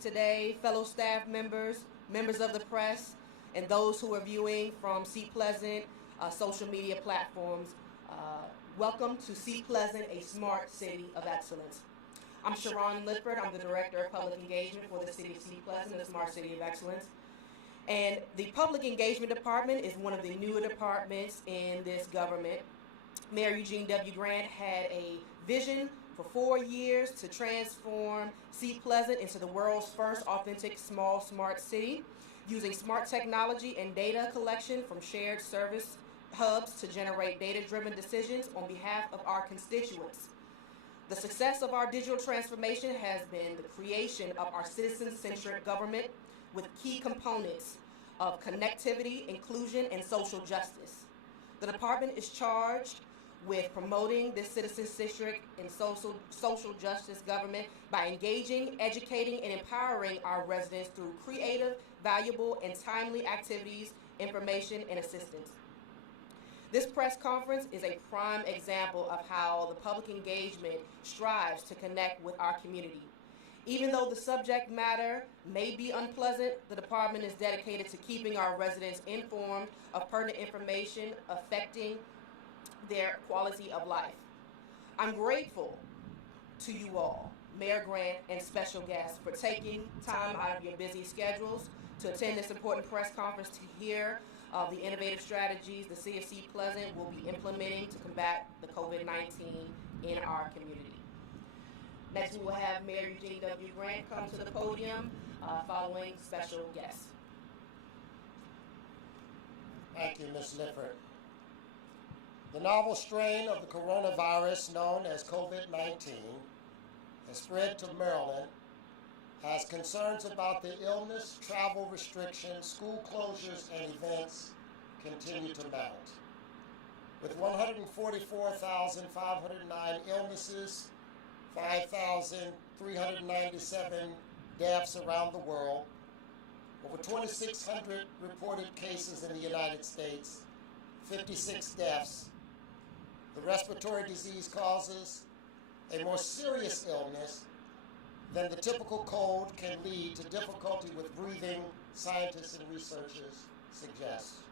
today, fellow staff members, members of the press, and those who are viewing from Seat Pleasant social media platforms. Welcome to Seat Pleasant, a smart city of excellence. I'm Sharon Lifford. I'm the Director of Public Engagement for the City of Seat Pleasant, a smart city of excellence. And the Public Engagement Department is one of the newer departments in this government. Mayor Eugene W. Grant had a vision for 4 years to transform Seat Pleasant into the world's first authentic small smart city, using smart technology and data collection from shared service hubs to generate data-driven decisions on behalf of our constituents. The success of our digital transformation has been the creation of our citizen-centric government with key components of connectivity, inclusion, and social justice. The department is charged with promoting this citizen-centric and social justice government by engaging, educating, and empowering our residents through creative, valuable, and timely activities, information, and assistance. This press conference is a prime example of how the public engagement strives to connect with our community. Even though the subject matter may be unpleasant, the department is dedicated to keeping our residents informed of pertinent information affecting their quality of life. I'm grateful to you all, Mayor Grant and special guests, for taking time out of your busy schedules to attend this important press conference to hear of the innovative strategies the City of Seat Pleasant will be implementing to combat the COVID-19 in our community. Next, we will have Mayor Eugene W. Grant come to the podium following special guests. Thank you, Ms. Lifford. The novel strain of the coronavirus known as COVID-19 has spread to Maryland as concerns about the illness, travel restrictions, school closures, and events continue to mount. With 144,509 illnesses, 5,397 deaths around the world, over 2,600 reported cases in the United States, 56 deaths, the respiratory disease causes a more serious illness than the typical cold can lead to difficulty with breathing, scientists and researchers suggest.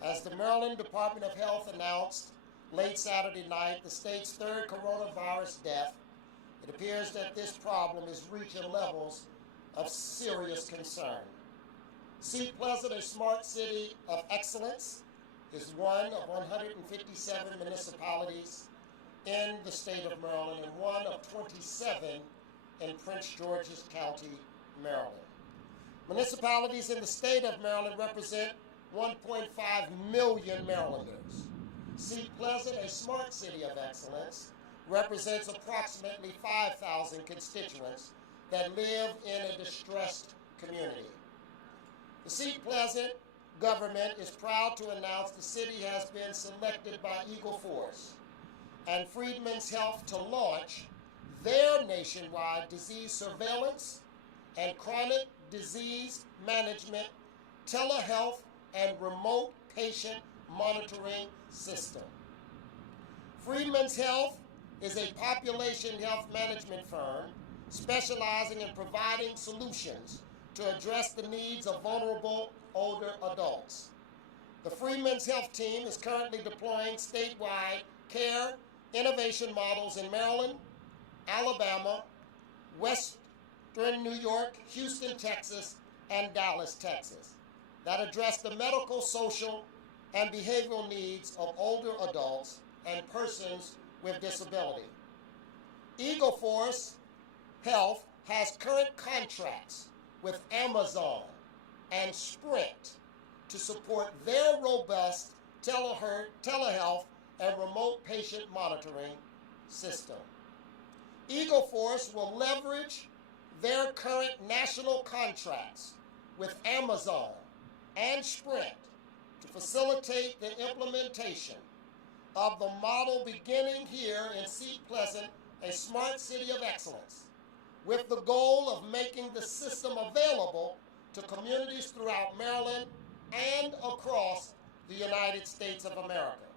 As the Maryland Department of Health announced late Saturday night the state's third coronavirus death, it appears that this problem is reaching levels of serious concern. Seat Pleasant, a smart city of excellence, is one of 157 municipalities in the state of Maryland and one of 27 in Prince George's County, Maryland. Municipalities in the state of Maryland represent 1.5 million Marylanders. Seat Pleasant, a smart city of excellence, represents approximately 5,000 constituents that live in a distressed community. The Seat Pleasant government is proud to announce the city has been selected by Eagle Force and Freedmen's Health to launch their nationwide disease surveillance and chronic disease management, telehealth, and remote patient monitoring system. Freedmen's Health is a population health management firm specializing in providing solutions to address the needs of vulnerable older adults. The Freedmen's Health team is currently deploying statewide care innovation models in Maryland, Alabama, Western New York, Houston, Texas, and Dallas, Texas, that address the medical, social, and behavioral needs of older adults and persons with disability. Eagle Force Health has current contracts with Amazon and Sprint to support their robust telehealth and remote patient monitoring system. Eagle Force will leverage their current national contracts with Amazon and Sprint to facilitate the implementation of the model beginning here in Seat Pleasant, a smart city of excellence, with the goal of making the system available to communities throughout Maryland and across the United States of America.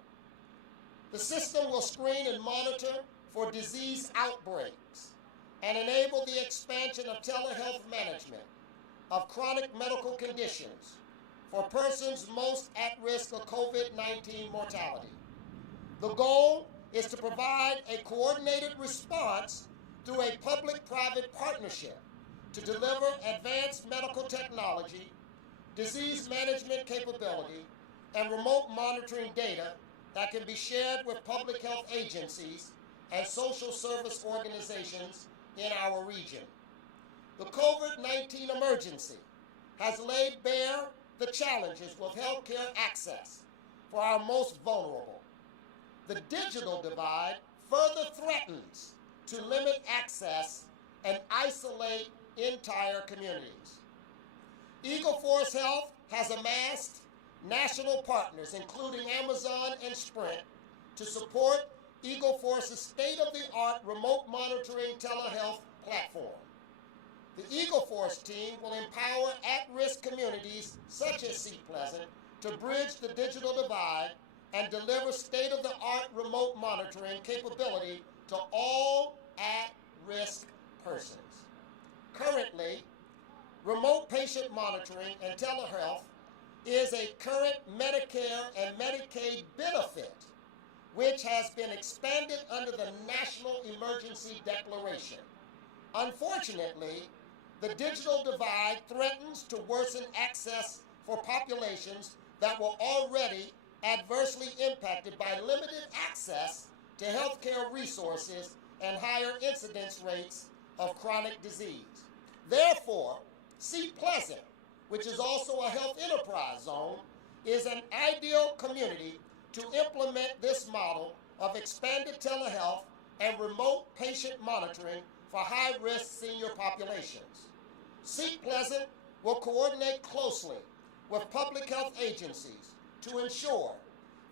The system will screen and monitor for disease outbreaks and enable the expansion of telehealth management of chronic medical conditions for persons most at risk of COVID-19 mortality. The goal is to provide a coordinated response through a public-private partnership to deliver advanced medical technology, disease management capability, and remote monitoring data that can be shared with public health agencies and social service organizations in our region. The COVID-19 emergency has laid bare the challenges with healthcare access for our most vulnerable. The digital divide further threatens to limit access and isolate entire communities. Eagle Force Health has amassed national partners, including Amazon and Sprint, to support Eagle Force's state-of-the-art remote monitoring telehealth platform. The Eagle Force team will empower at-risk communities such as Seat Pleasant to bridge the digital divide and deliver state-of-the-art remote monitoring capability to all at-risk persons. Currently, remote patient monitoring and telehealth is a current Medicare and Medicaid benefit, which has been expanded under the National Emergency Declaration. Unfortunately, the digital divide threatens to worsen access for populations that were already adversely impacted by limited access to healthcare resources and higher incidence rates of chronic disease. Therefore, Seat Pleasant, which is also a health enterprise zone, is an ideal community to implement this model of expanded telehealth and remote patient monitoring for high-risk senior populations. Seat Pleasant will coordinate closely with public health agencies to ensure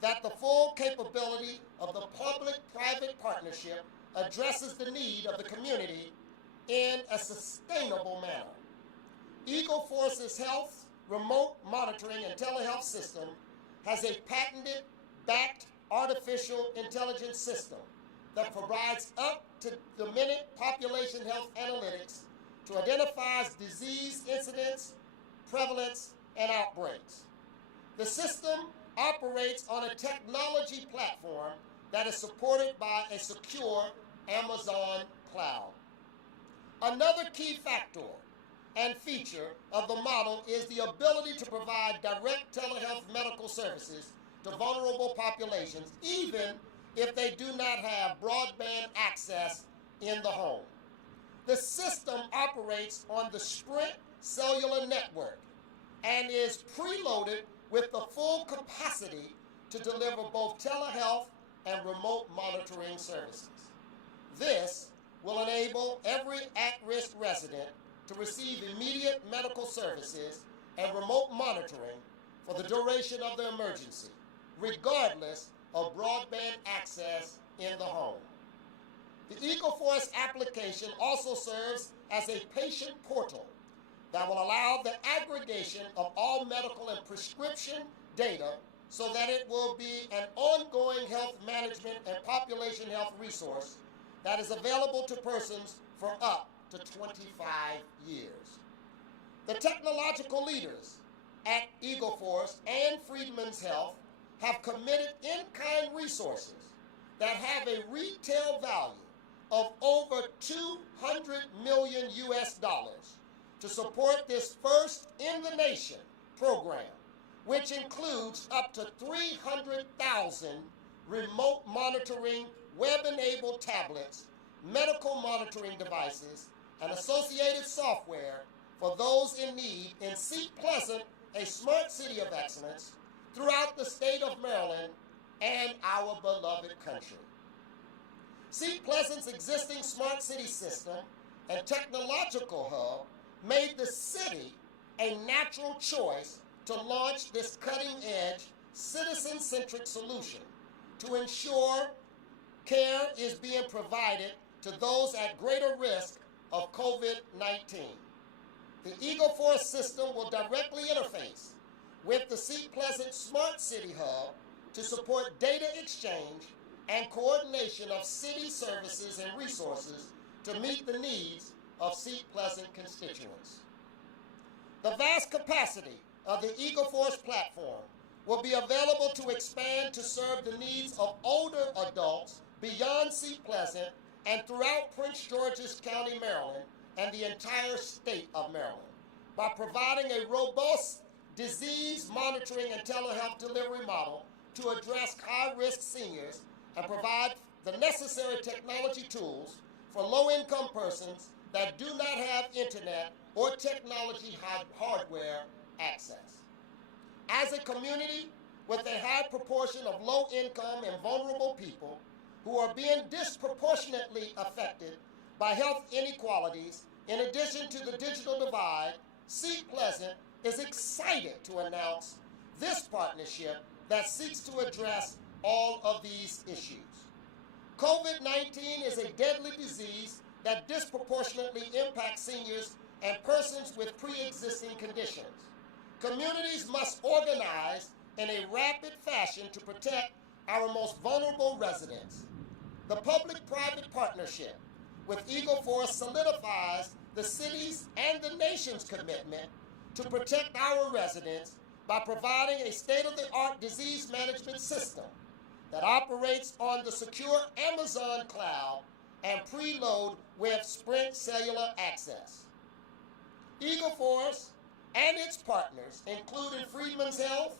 that the full capability of the public-private partnership addresses the need of the community in a sustainable manner. Eagle Force's health, remote monitoring, and telehealth system has a patented, backed artificial intelligence system that provides up-to-the-minute population health analytics to identify disease incidence, prevalence, and outbreaks. The system operates on a technology platform that is supported by a secure Amazon cloud. Another key factor and feature of the model is the ability to provide direct telehealth medical services to vulnerable populations, even if they do not have broadband access in the home. The system operates on the Sprint cellular network and is preloaded with the full capacity to deliver both telehealth and remote monitoring services. This will enable every at-risk resident to receive immediate medical services and remote monitoring for the duration of the emergency, regardless of broadband access in the home. The Eagle Force application also serves as a patient portal that will allow the aggregation of all medical and prescription data so that it will be an ongoing health management and population health resource that is available to persons for up to 25 years. The technological leaders at Eagle Force and Freedmen's Health have committed in-kind resources that have a retail value of over $200 million to support this first-in-the-nation program, which includes up to 300,000 remote monitoring web-enabled tablets, medical monitoring devices, and associated software for those in need in Seat Pleasant, a smart city of excellence, throughout the state of Maryland and our beloved country. Seat Pleasant's existing smart city system and technological hub made the city a natural choice to launch this cutting-edge, citizen-centric solution to ensure care is being provided to those at greater risk of COVID-19. The Eagle Force system will directly interface with the Seat Pleasant Smart City Hub to support data exchange and coordination of city services and resources to meet the needs of Seat Pleasant constituents. The vast capacity of the EagleForce platform will be available to expand to serve the needs of older adults beyond Seat Pleasant and throughout Prince George's County, Maryland, and the entire state of Maryland by providing a robust disease monitoring and telehealth delivery model to address high-risk seniors and provide the necessary technology tools for low-income persons that do not have internet or technology hardware access. As a community with a high proportion of low-income and vulnerable people who are being disproportionately affected by health inequalities, in addition to the digital divide, Seat Pleasant is excited to announce this partnership that seeks to address all of these issues. COVID-19 is a deadly disease that disproportionately impacts seniors and persons with pre-existing conditions. Communities must organize in a rapid fashion to protect our most vulnerable residents. The public-private partnership with EagleForce solidifies the city's and the nation's commitment to protect our residents by providing a state-of-the-art disease management system that operates on the secure Amazon cloud and preload with Sprint cellular access. EagleForce and its partners, including Freedmen's Health,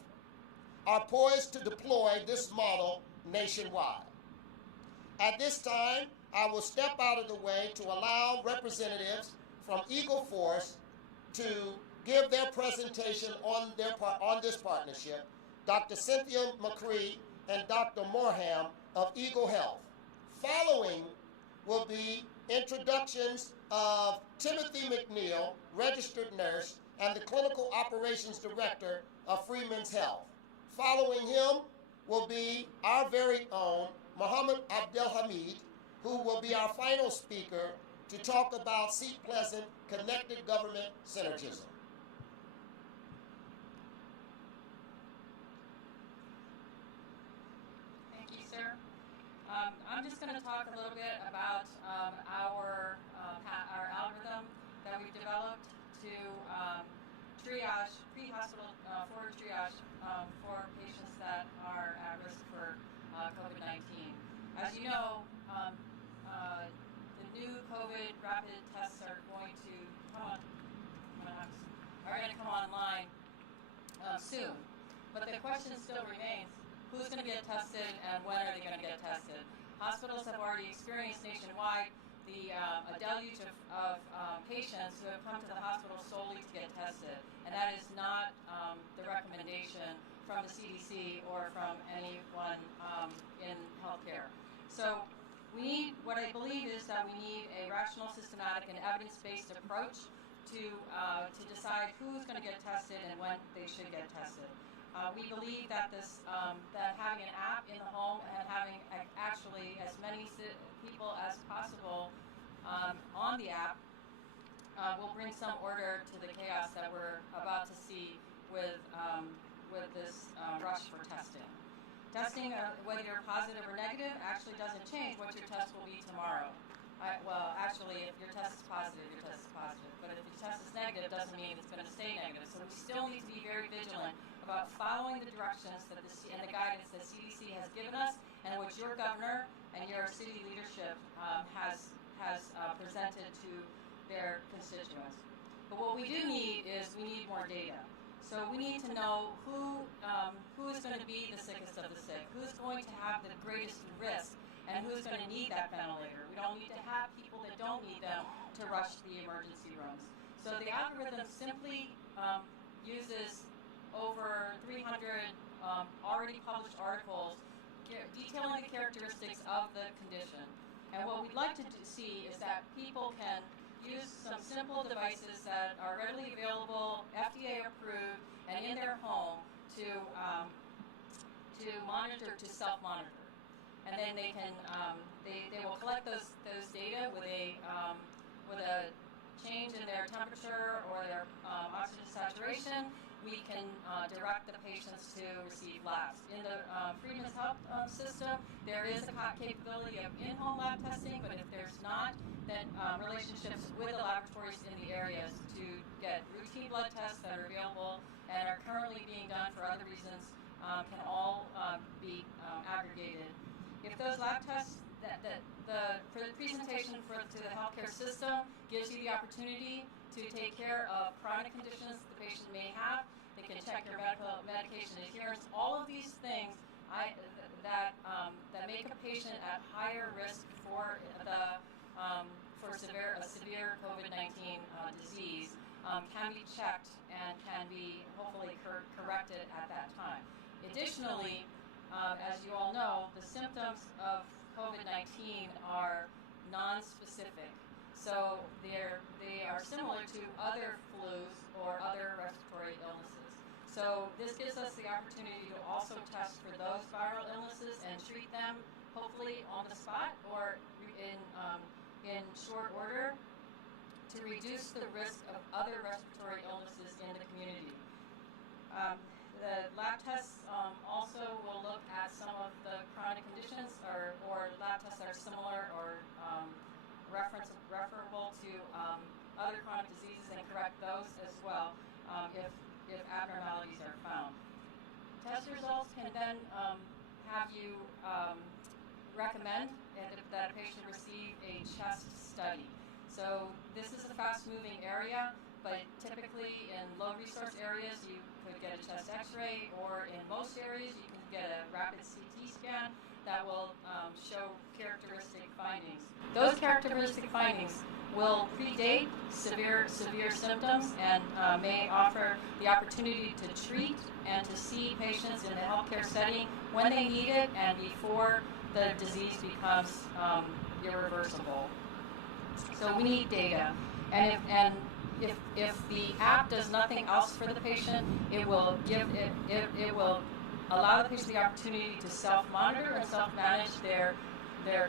are poised to deploy this model nationwide. At this time, I will step out of the way to allow representatives from EagleForce to give their presentation on this partnership, Dr. Cynthia McCree and Dr. Morham of Eagle Health. Following will be introductions of Timothy McNeil, registered nurse, and the Clinical Operations Director of Freedmen's Health. Following him will be our very own Muhammad Abdelhamid, who will be our final speaker to talk about Seat Pleasant Connected Government Synergism. Thank you, sir. I'm just going to talk a little bit about our algorithm that we've developed to triage, pre-hospital forward triage for patients that are at risk for COVID-19. As you know, the new COVID rapid tests are going to come online soon. But the question still remains, who's going to get tested and when are they going to get tested? Hospitals have already experienced nationwide a deluge of patients who have come to the hospital solely to get tested. And that is not the recommendation from the CDC or from anyone in healthcare. So what I believe is that we need a rational, systematic, and evidence-based approach to decide who's going to get tested and when they should get tested. We believe that that having an app in the home and having actually as many people as possible on the app will bring some order to the chaos that we're about to see with this rush for testing. Testing, whether you're positive or negative, actually doesn't change what your test will be tomorrow. Actually, if your test is positive, your test is positive. But if your test is negative, it doesn't mean it's going to stay negative. So we still need to be very vigilant about following the directions and the guidance that CDC has given us, and which your governor and your city leadership has presented to their constituents. But what we do need is we need more data. So we need to know who is going to be the sickest of the sick, who's going to have the greatest risk, and who's going to need that ventilator. We don't need to have people that don't need them to rush the emergency rooms. So the algorithm simply uses over 300 already published articles detailing the characteristics of the condition. And what we'd like to see is that people can use some simple devices that are readily available, FDA approved, and in their home to monitor, to self-monitor. And then they can they will collect those data with a change in their temperature or their oxygen saturation, we can direct the patients to receive labs. In the Freedmen's Health system, there is a capability of in-home lab testing, but if there's not, then relationships with the laboratories in the areas to get routine blood tests that are available and are currently being done for other reasons can all be aggregated. If those lab tests, for the presentation to the healthcare system gives you the opportunity to take care of chronic conditions the patient may have. They can check your medication adherence. All of these things that make a patient at higher risk for severe COVID-19 disease can be checked and can be hopefully corrected at that time. Additionally, as you all know, the symptoms of COVID-19 are non-specific. So they are similar to other flus or other respiratory illnesses. So this gives us the opportunity to also test for those viral illnesses and treat them hopefully on the spot or in short order to reduce the risk of other respiratory illnesses in the community. The lab tests also will look at some of the chronic conditions or lab tests that are similar or referable to other chronic diseases and correct those as well if abnormalities are found. Test results can then have you recommend that a patient receive a chest study. So this is a fast-moving area, but typically in low-resource areas you could get a chest x-ray, or in most areas you can get a rapid CT scan that will show characteristic findings. Those characteristic findings will predate severe symptoms and may offer the opportunity to treat and to see patients in the healthcare setting when they need it and before the disease becomes irreversible. So we need data, and if the app does nothing else for the patient, it will allow the patient the opportunity to self-monitor and self-manage their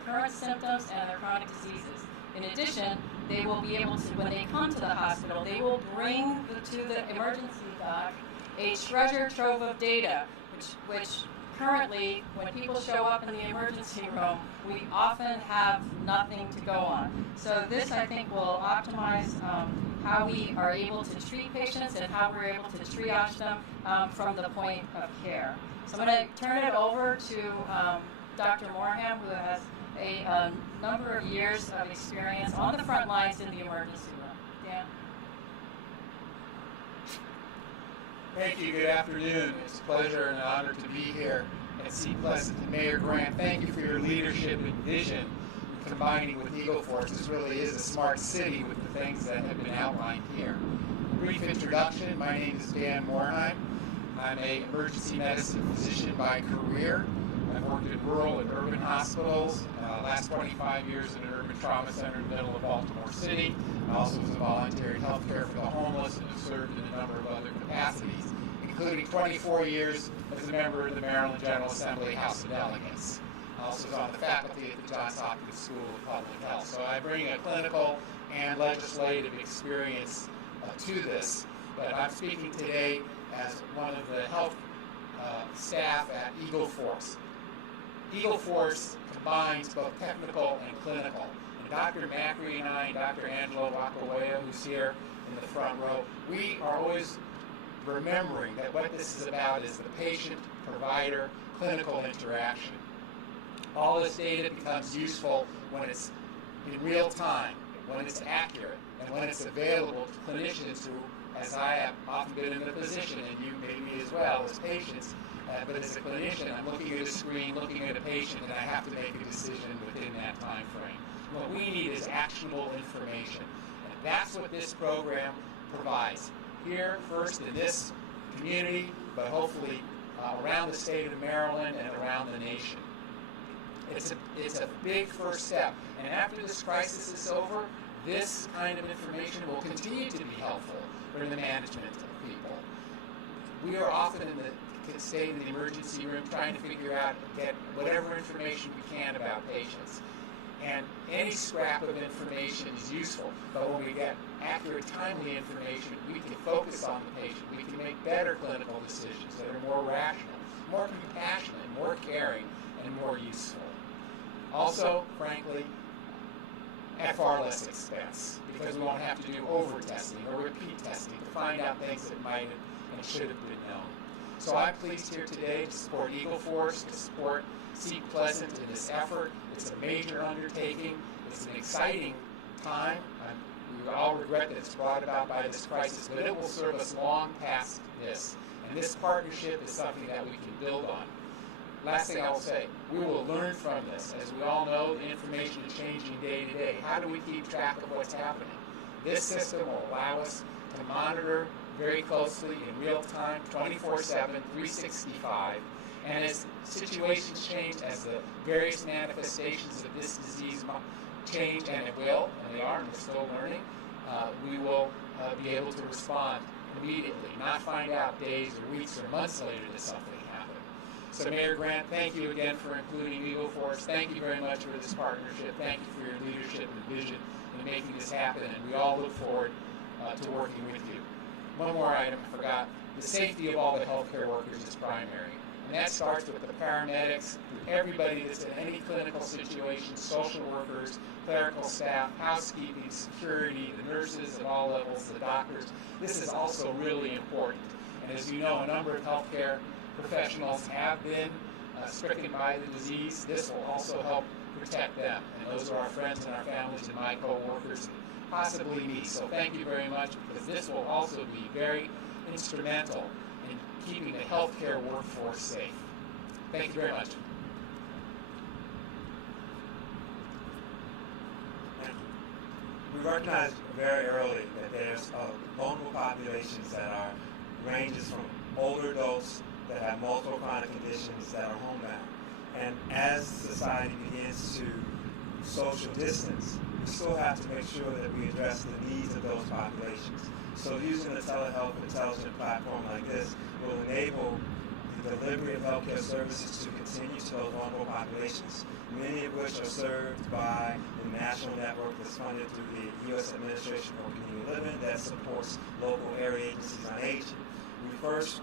current symptoms and their chronic diseases. In addition, they will be able to, when they come to the hospital, they will bring to the emergency doc a treasure trove of data, which currently, when people show up in the emergency room, we often have nothing to go on. So this, I think, will optimize how we are able to treat patients and how we're able to triage them from the point of care. So I'm going to turn it over to Dr. Morham, who has a number of years of experience on the front lines in the emergency room. Dan? Thank you. Good afternoon. It's a pleasure and an honor to be here at Seat Pleasant. And Mayor Grant, thank you for your leadership and vision in combining with Eagle Force. This really is a smart city with the things that have been outlined here. Brief introduction. My name is Dan Morheim. I'm an emergency medicine physician by career. I've worked in rural and urban hospitals, last 25 years in an urban trauma center in the middle of Baltimore City. I also was a voluntary healthcare for the homeless and have served in a number of other capacities, including 24 years as a member of the Maryland General Assembly House of Delegates. I also was on the faculty at the Johns Hopkins School of Public Health. So I bring a clinical and legislative experience to this, but I'm speaking today as one of the health staff at Eagle Force. Eagle Force combines both technical and clinical. And Dr. Macri and I, and Dr. Angelo Wakawea, who's here in the front row, we are always remembering that what this is about is the patient-provider clinical interaction. All this data becomes useful when it's in real time, when it's accurate, and when it's available to clinicians who, as I have often been in the position, and you maybe as well, as patients, but as a clinician, I'm looking at a screen, looking at a patient, and I have to make a decision within that time frame. What we need is actionable information, and that's what this program provides. Here, first in this community, but hopefully around the state of Maryland and around the nation. It's a big first step, and after this crisis is over, this kind of information will continue to be helpful for the management of people. We are often stay in the emergency room trying to figure out, get whatever information we can about patients. And any scrap of information is useful, but when we get accurate, timely information, we can focus on the patient. We can make better clinical decisions that are more rational, more compassionate, more caring, and more useful. Also, frankly, at far less expense, because we won't have to do over-testing or repeat testing to find out things that might have and should have been known. So I'm pleased here today to support Eagle Force, to support Seat Pleasant in this effort. It's a major undertaking. It's an exciting time. We all regret that it's brought about by this crisis, but it will serve us long past this. And this partnership is something that we can build on. Last thing I will say, we will learn from this. As we all know, the information is changing day to day. How do we keep track of what's happening? This system will allow us to monitor very closely in real time, 24/7, 365. And as situations change, as the various manifestations of this disease change, and it will, and they are, and we're still learning, we will be able to respond immediately, not find out days or weeks or months later that something happened. So Mayor Grant, thank you again for including Eagle Force. Thank you very much for this partnership. Thank you for your leadership and vision in making this happen, and we all look forward to working with you. One more item I forgot. The safety of all the healthcare workers is primary. And that starts with the paramedics, with everybody that's in any clinical situation, social workers, clerical staff, housekeeping, security, the nurses at all levels, the doctors. This is also really important. And as you know, a number of healthcare professionals have been stricken by the disease. This will also help protect them. And those are our friends and our families and my co-workers, and possibly me. So thank you very much, because this will also be very instrumental in keeping the healthcare workforce safe. Thank you very much. We recognized very early that there's vulnerable populations that are ranges from older adults that have multiple chronic conditions that are homebound. And as society begins to social distance, we still have to make sure that we address the needs of those populations. So using a telehealth intelligent platform like this will enable the delivery of healthcare services to continue to those vulnerable populations, many of which are served by the national network that's funded through the U.S. Administration for Community Living that supports local area agencies on aging. We first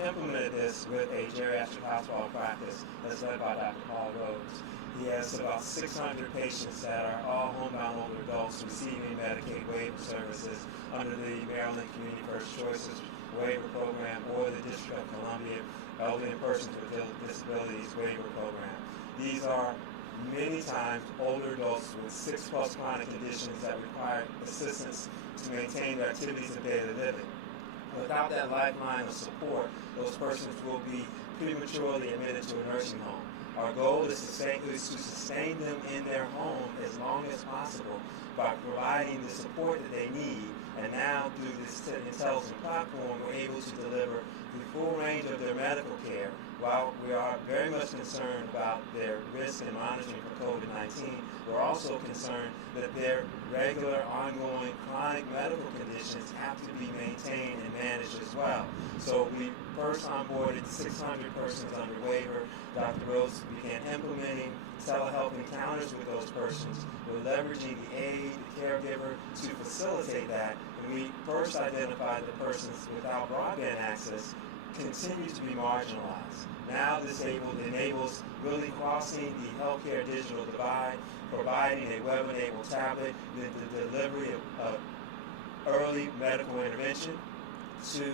implemented this with a geriatric hospital practice that's led by Dr. Paul Rhodes. He has about 600 patients that are all homebound older adults receiving Medicaid waiver services under the Maryland Community First Choices waiver program or the District of Columbia Elderly and Persons with Disabilities waiver program. These are many times older adults with 6+ chronic conditions that require assistance to maintain their activities of daily living. Without that lifeline of support, those persons will be prematurely admitted to a nursing home. Our goal is to sustain them in their home as long as possible by providing the support that they need. And now, through this intelligent platform, we're able to deliver the full range of their medical care. While we are very much concerned about their risk and monitoring for COVID-19, we're also concerned that their regular, ongoing, chronic medical conditions have to be maintained and managed as well. So we first onboarded 600 persons under waiver. Dr. Rhodes began implementing telehealth encounters with those persons. We're leveraging the aide, the caregiver to facilitate that. And we first identified the persons without broadband access continue to be marginalized. Now this enables really crossing the healthcare digital divide, providing a web-enabled tablet, the delivery of early medical intervention to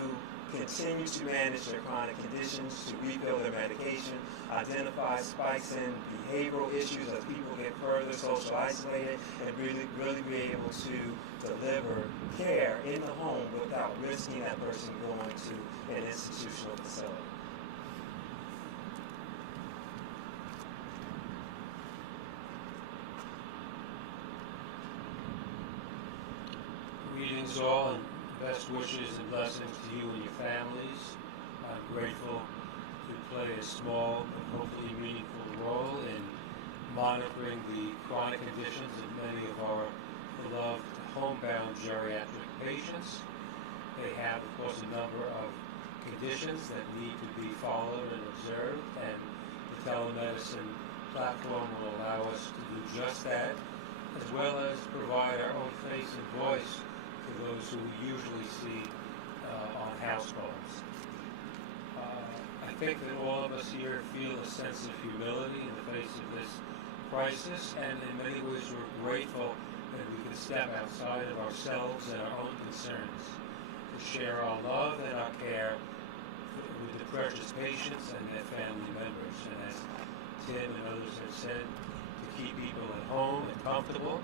continue to manage their chronic conditions, to refill their medication, identify spikes in behavioral issues as people get further social isolated, and really be able to deliver care in the home without risking that person going to an institutional facility. Greetings all, and best wishes and blessings to you and your families. I'm grateful to play a small but hopefully meaningful role in monitoring the chronic conditions of many of our beloved homebound geriatric patients. They have, of course, a number of conditions that need to be followed and observed, and the telemedicine platform will allow us to do just that, as well as provide our own face and voice to those who we usually see on house calls. I think that all of us here feel a sense of humility in the face of this crisis, and in many ways we're grateful that we can step outside of ourselves and our own concerns to share our love and our care with the precious patients and their family members. And as Tim and others have said, to keep people at home and comfortable,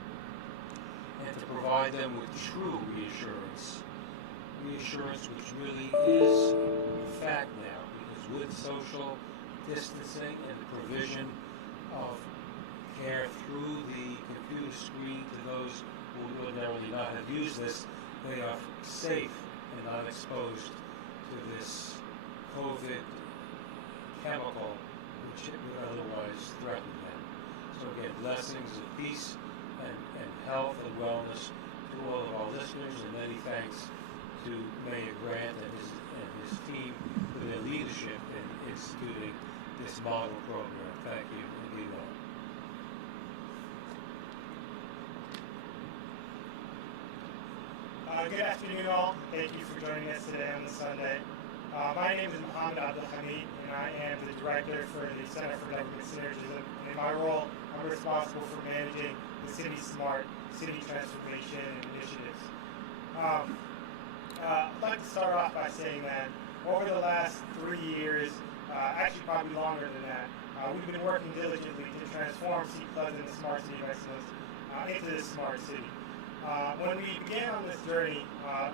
and to provide them with true reassurance which really is a fact now, because with social distancing and the provision of care through the computer screen to those who would ordinarily not have used this, they are safe and not exposed to this COVID chemical which would otherwise threaten them. So again, blessings of peace and health and wellness to all of our listeners, and many thanks to Mayor Grant and his team for their leadership in instituting this model program. Thank you, and be well. Good afternoon, all. Thank you for joining us today on this Sunday. My name is Mohammed Abdul Hamid, and I am the director for the Center for Government Synergism. In my role, I'm responsible for managing the City's Smart City Transformation Initiatives. I'd like to start off by saying that over the last 3 years, actually probably longer than that, we've been working diligently to transform Seat Pleasant, the Smart City of Excellence, into this smart city. When we began on this journey,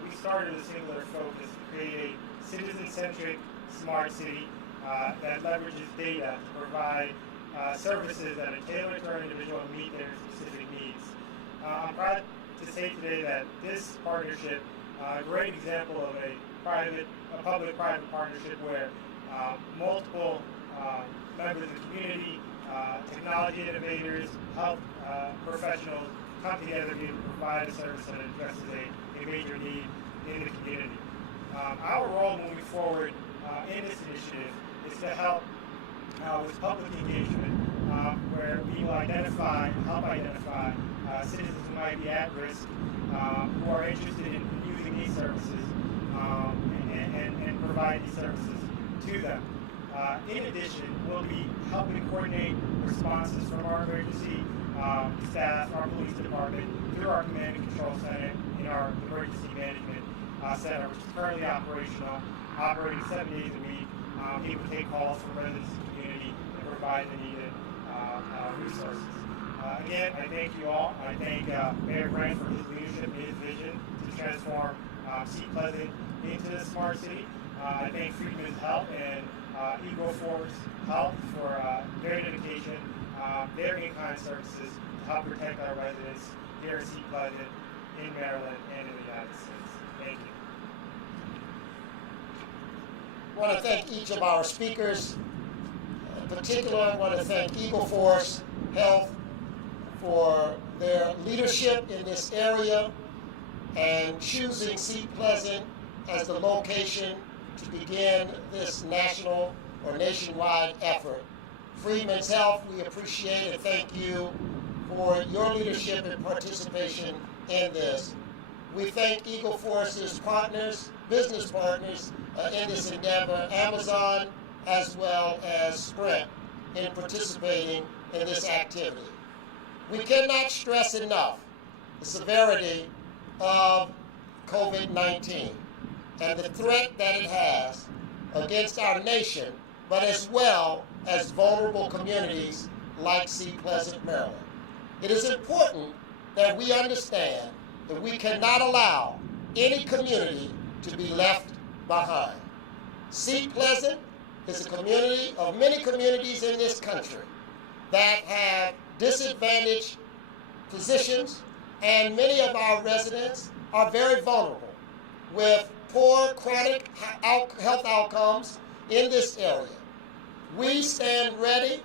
we started with a singular focus to create a citizen-centric smart city that leverages data to provide services that are tailored to our individual and meet their specific needs. I'm proud to say today that this partnership, a great example of a public-private partnership where multiple members of the community, technology innovators, health professionals come together to provide a service that addresses a major need in the community. Our role moving forward in this initiative is to help with public engagement, where we will help identify citizens who might be at risk, who are interested in using these services, and provide these services to them. In addition, we'll be helping coordinate responses from our emergency staff, our police department, through our command and control center in our emergency management center, which is currently operational, operating 7 days a week, able to take calls from residents of the community and provide the needed resources. Again, I thank you all. I thank Mayor Grant for his leadership and his vision to transform Seat Pleasant into the smart city. I thank Freedmen's Health and Eagle Force Health for their dedication, their in-kind services to help protect our residents here in Seat Pleasant, in Maryland, and in the United States. Thank you. I want to thank each of our speakers. In particular, I want to thank Eagle Force Health for their leadership in this area and choosing Seat Pleasant as the location to begin this national or nationwide effort. Freedmen's Health, we appreciate and thank you for your leadership and participation in this. We thank Eagle Force's partners, business partners in this endeavor, Amazon as well as Sprint, in participating in this activity. We cannot stress enough the severity of COVID-19 and the threat that it has against our nation, but as well as vulnerable communities like Seat Pleasant, Maryland. It is important that we understand that we cannot allow any community to be left behind. Seat Pleasant is a community of many communities in this country that have disadvantaged positions, and many of our residents are very vulnerable with poor chronic health outcomes in this area. We stand ready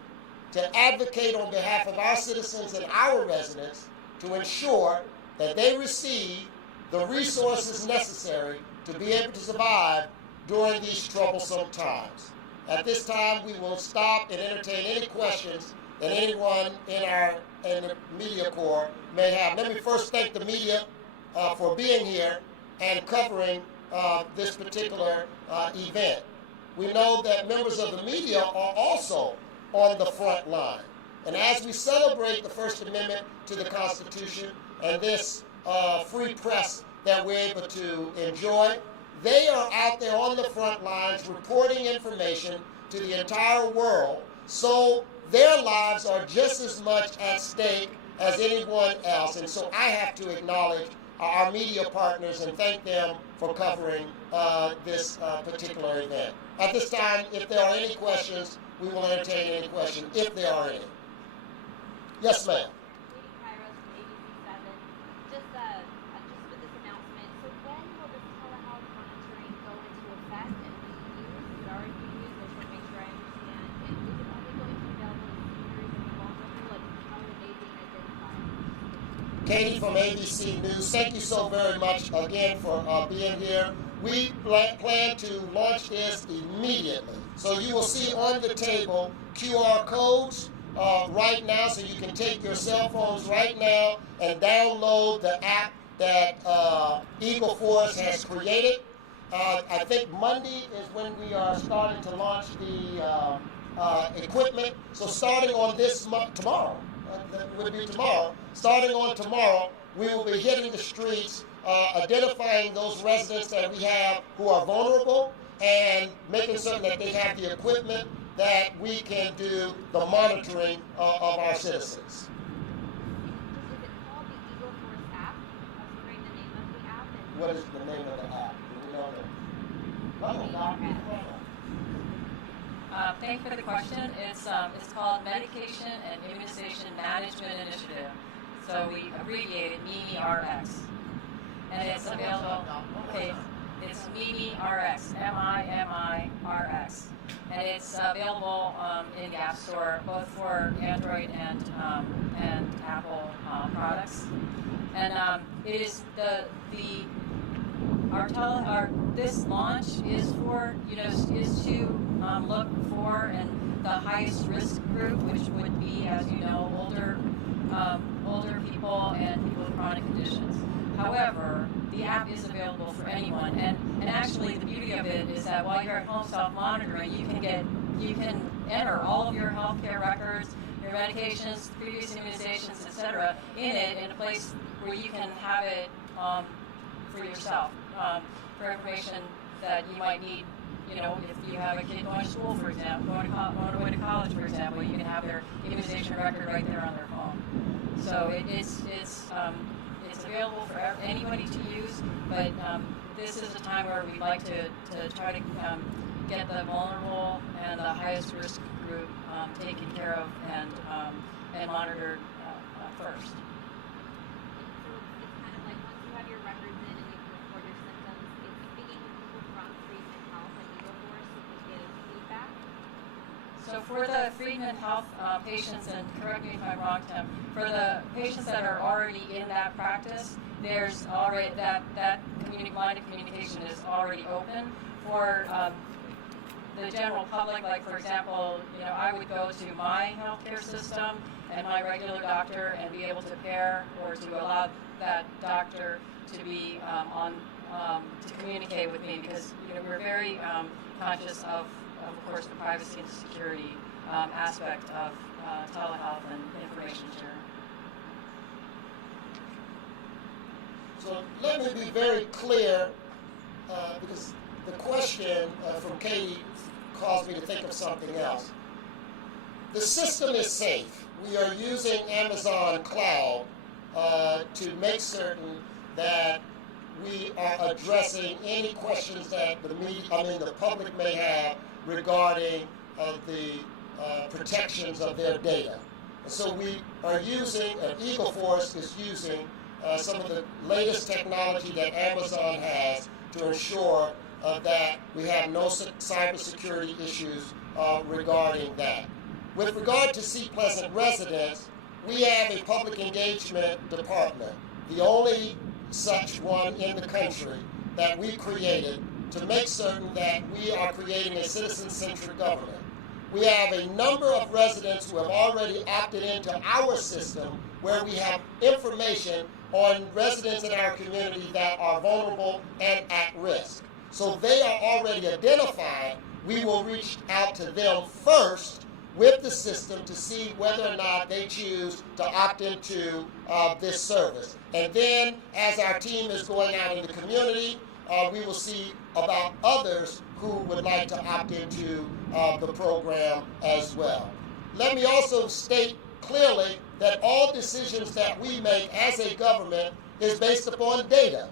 to advocate on behalf of our citizens and our residents to ensure that they receive the resources necessary to be able to survive during these troublesome times. At this time, we will stop and entertain any questions that anyone in the media corps may have. Let me first thank the media for being here and covering this particular event. We know that members of the media are also on the front line. And as we celebrate the First Amendment to the Constitution and this free press that we're able to enjoy, they are out there on the front lines reporting information to the entire world, so their lives are just as much at stake as anyone else. And so I have to acknowledge our media partners and thank them for covering this particular event. At this time, if there are any questions, we will entertain any questions, if there are any. Yes, ma'am. Just with this announcement, so when will this telehealth monitoring go into effect and be used? Is it already being used? I just want to make sure I understand. And is it only going to be available to seniors and the vulnerable? Like, how are they being identified? Katie from ABC News, thank you so very much again for being here. We plan to launch this immediately. So you will see on the table QR codes right now, so you can take your cell phones right now and download the app that Eagle Force has created. I think Monday is when we are starting to launch the equipment. So starting on this month, tomorrow, would be tomorrow, starting on tomorrow, we will be hitting the streets, identifying those residents that we have who are vulnerable and making certain that they have the equipment that we can do the monitoring of our citizens. Is it called the Eagle Force app? I was wondering the name of the app. And What is the name of the app? Do we know that? Thank you for the question. It's called Medication and Immunization Management Initiative. So we abbreviate it MIMI-RX. And it's available, okay, it's MIMI-RX, MIMI-RX. And it's available in the App Store, both for Android and Apple products. And it is this launch is for, is to look for the highest risk group, which would be, as you know, older people and people with chronic conditions. However, the app is available for anyone, and actually the beauty of it is that while you're at home self-monitoring, you can enter all of your healthcare records, your medications, previous immunizations, etc., in it in a place where you can have it for yourself, for information that you might need. If you have a kid going to school, for example, going to college, for example, you can have their immunization record right there on their phone. So it's available for anybody to use, but this is a time where we'd like to try to get the vulnerable and the highest risk group taken care of and monitored first. so it's kind of like once you have your records in and you can record your symptoms, it's speaking with people from Freedman Health and Eagle Force so you can get feedback. So for the Freedman Health patients, and correct me if I'm wrong, Tim, for the patients that are already in that practice, there's already that line of communication is already open. For the general public, like for example, I would go to my healthcare system and my regular doctor and be able to pair or to allow that doctor to be to communicate with me, because we're very conscious of course, the privacy and security aspect of telehealth and information sharing. So let me be very clear, because the question from Katie caused me to think of something else. The system is safe. We are using Amazon Cloud to make certain that we are addressing any questions that the public may have regarding the protections of their data. And so we are using, Eagle Force is using some of the latest technology that Amazon has to ensure that we have no cybersecurity issues regarding that. With regard to Seat Pleasant residents, we have a public engagement department, the only such one in the country that we created to make certain that we are creating a citizen-centric government. we have a number of residents who have already opted into our system where we have information on residents in our community that are vulnerable and at risk. So they are already identified. We will reach out to them first with the system to see whether or not they choose to opt into this service. And then as our team is going out in the community, we will see about others who would like to opt into the program as well. Let me also state clearly that all decisions that we make as a government is based upon data.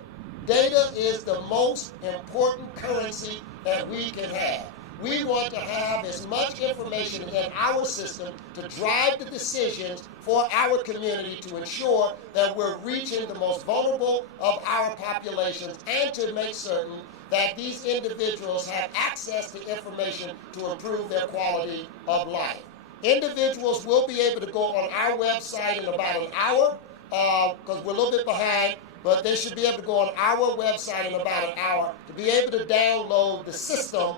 Data is the most important currency that we can have. We want to have as much information in our system to drive the decisions for our community to ensure that we're reaching the most vulnerable of our populations and to make certain that these individuals have access to information to improve their quality of life. Individuals will be able to go on our website in about an hour, because we're a little bit behind, but they should be able to go on our website in about an hour to be able to download the system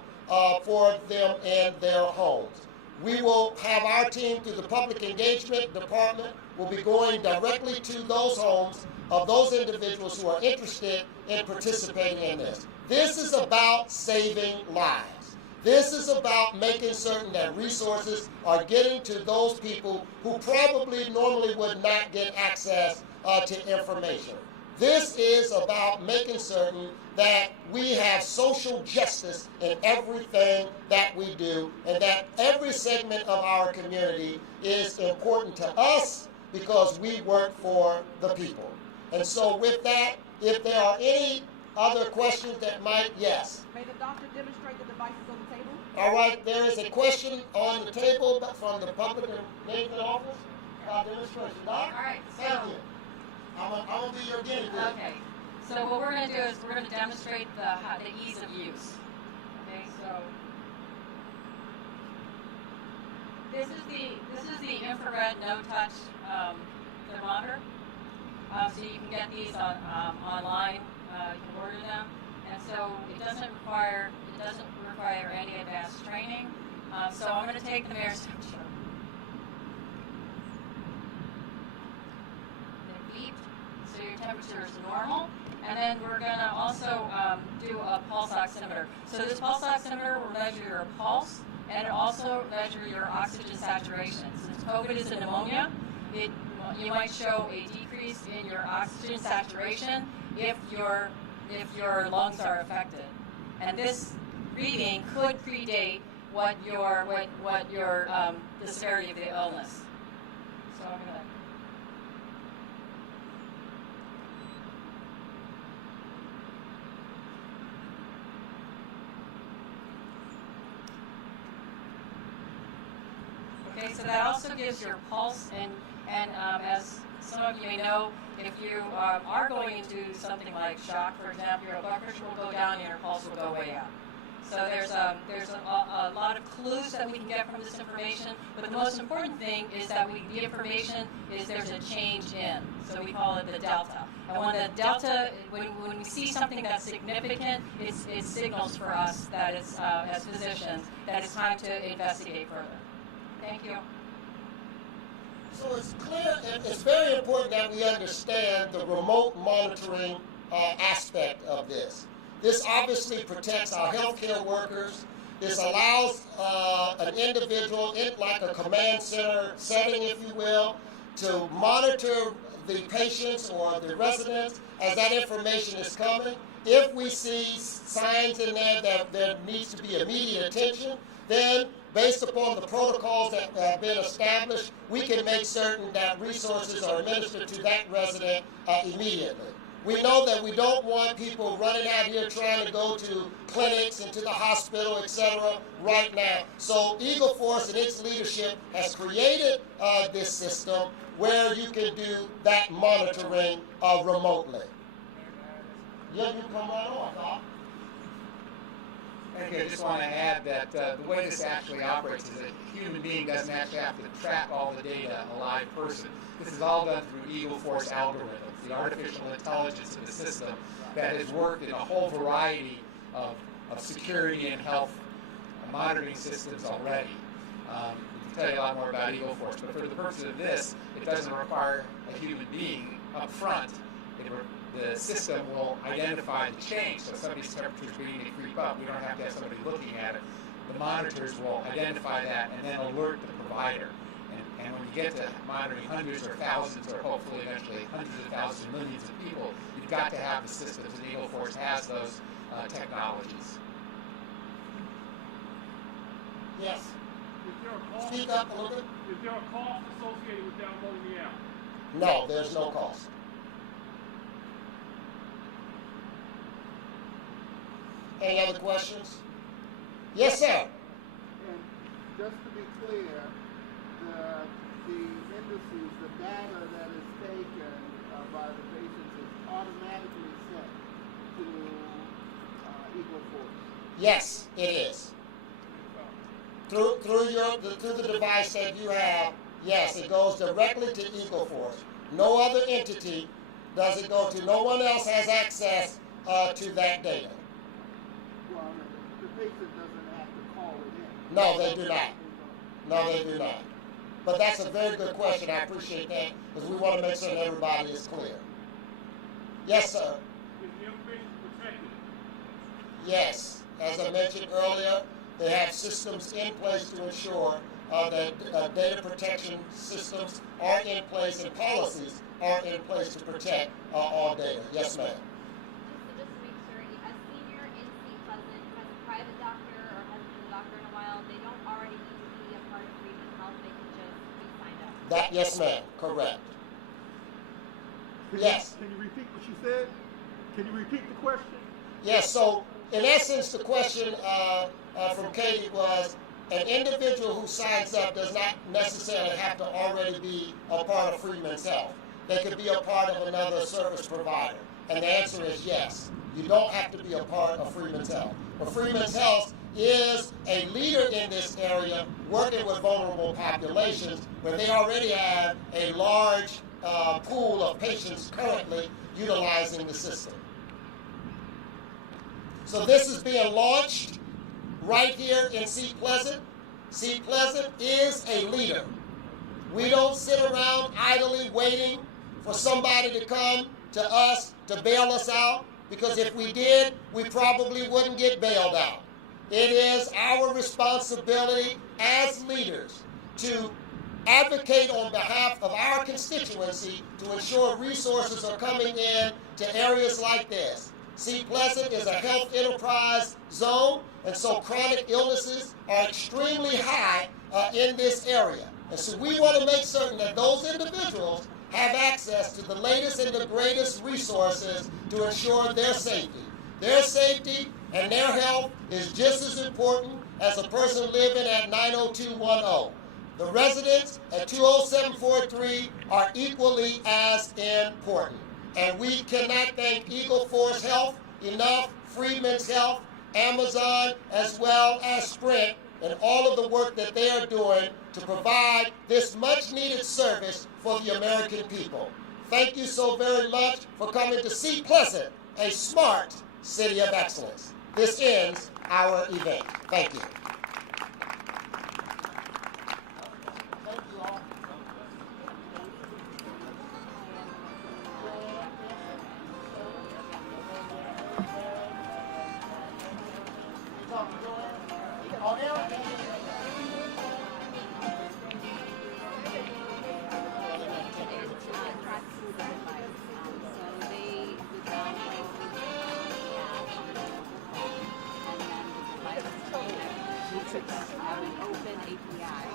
for them in their homes. We will have our team through the public engagement department will be going directly to those homes of those individuals who are interested in participating in this. This is about saving lives. This is about making certain that resources are getting to those people who probably normally would not get access to information. This is about making certain that we have social justice in everything that we do, and that every segment of our community is important to us because we work for the people. And so with that, if there are any other questions that might, yes. May the doctor demonstrate the devices on the table? All right, there is a question on the table from the public engagement office. Demonstration. Doc? All right, so. Thank you. I'm gonna be your guinea pig. Okay, so what we're going to do is we're going to demonstrate the ease of use. Okay, so this is the infrared no-touch thermometer. So you can get these online. You can order them, and so it doesn't require any advanced training. So I'm going to take the mayor's temperature. So your temperature is normal, and then we're going to also do a pulse oximeter. So this pulse oximeter will measure your pulse, and it also measure your oxygen saturation. Since COVID is a pneumonia, you might show a decrease in your oxygen saturation if your lungs are affected. And this reading could predate the severity of the illness. So I'm going to. Okay, so that also gives your pulse, and as some of you may know, if you are going into something like shock, for example, your blood pressure will go down and your pulse will go way up. So there's a lot of clues that we can get from this information, but the most important thing is that the information is there's a change in. So we call it the delta. And when the delta, when we see something that's significant, it signals for us that it's, as physicians, that it's time to investigate further. Thank you. So it's clear, and it's very important that we understand the remote monitoring aspect of this. This obviously protects our healthcare workers. This allows an individual in like a command center setting, if you will, to monitor the patients or the residents as that information is coming. If we see signs in there that there needs to be immediate attention, then based upon the protocols that have been established, we can make certain that resources are administered to that resident immediately. We know that we don't want people running out here trying to go to clinics and to the hospital, etc. right now. So Eagle Force and its leadership has created this system where you can do that monitoring remotely. Yeah, you come right on, Doc. Thank you. I just want to add that the way this actually operates is a human being doesn't actually have to track all the data, a live person. This is all done through Eagle Force algorithms, the artificial intelligence in the system that has worked in a whole variety of security and health monitoring systems already. We can tell you a lot more about Eagle Force, but for the purpose of this, it doesn't require a human being up front. The system will identify the change. So if somebody's temperature is beginning to creep up, we don't have to have somebody looking at it. The monitors will identify that and then alert the provider. And when you get to monitoring hundreds or thousands, or hopefully eventually hundreds of thousands, millions of people, you've got to have the systems, and Eagle Force has those technologies. Yes. Is there a cost? Speak up a little bit. Is there a cost associated with downloading the app? No, there's no cost. Any other questions? Yes, sir. And just to be clear, the indices, the data that is taken by the patients is automatically sent to Eagle Force. Yes, it is. Through the device that you have, yes, it goes directly to Eagle Force. No other entity does it go to. No one else has access to that data. Well, the patient doesn't have to call it in. No, they do not. No, they do not. But that's a very good question. I appreciate that, because we want to make certain everybody is clear. Yes, sir. Is the information protected? Yes. As I mentioned earlier, they have systems in place to ensure that data protection systems are in place and policies are in place to protect all data. Yes, ma'am. Just to make sure, a senior in St. Pleasant has a private doctor or hasn't been a doctor in a while, they don't already need to be a part of Freedom Health, they can just be signed up. Yes, ma'am. Correct. Yes. Can you repeat what you said? Can you repeat the question? Yes, so in essence, the question from Katie was, an individual who signs up does not necessarily have to already be a part of Freeman's Health. They could be a part of another service provider. And the answer is yes. You don't have to be a part of Freeman's Health. But Freeman's Health is a leader in this area, working with vulnerable populations, where they already have a large pool of patients currently utilizing the system. So this is being launched right here in Seat Pleasant. Seat Pleasant is a leader. We don't sit around idly waiting for somebody to come to us to bail us out, because if we did, we probably wouldn't get bailed out. It is our responsibility as leaders to advocate on behalf of our constituency to ensure resources are coming in to areas like this. Seat Pleasant is a health enterprise zone, and so chronic illnesses are extremely high in this area. And so we want to make certain that those individuals have access to the latest and the greatest resources to ensure their safety. Their safety and their health is just as important as a person living at 90210. The residents at 20743 are equally as important. And we cannot thank Eagle Force Health enough, Freedmen's Health, Amazon, as well as Sprint, and all of the work that they are doing to provide this much needed service for the American people. Thank you so very much for coming to Seat Pleasant, a smart city of excellence. This ends our event. Thank you. Thank you all. Have an open API.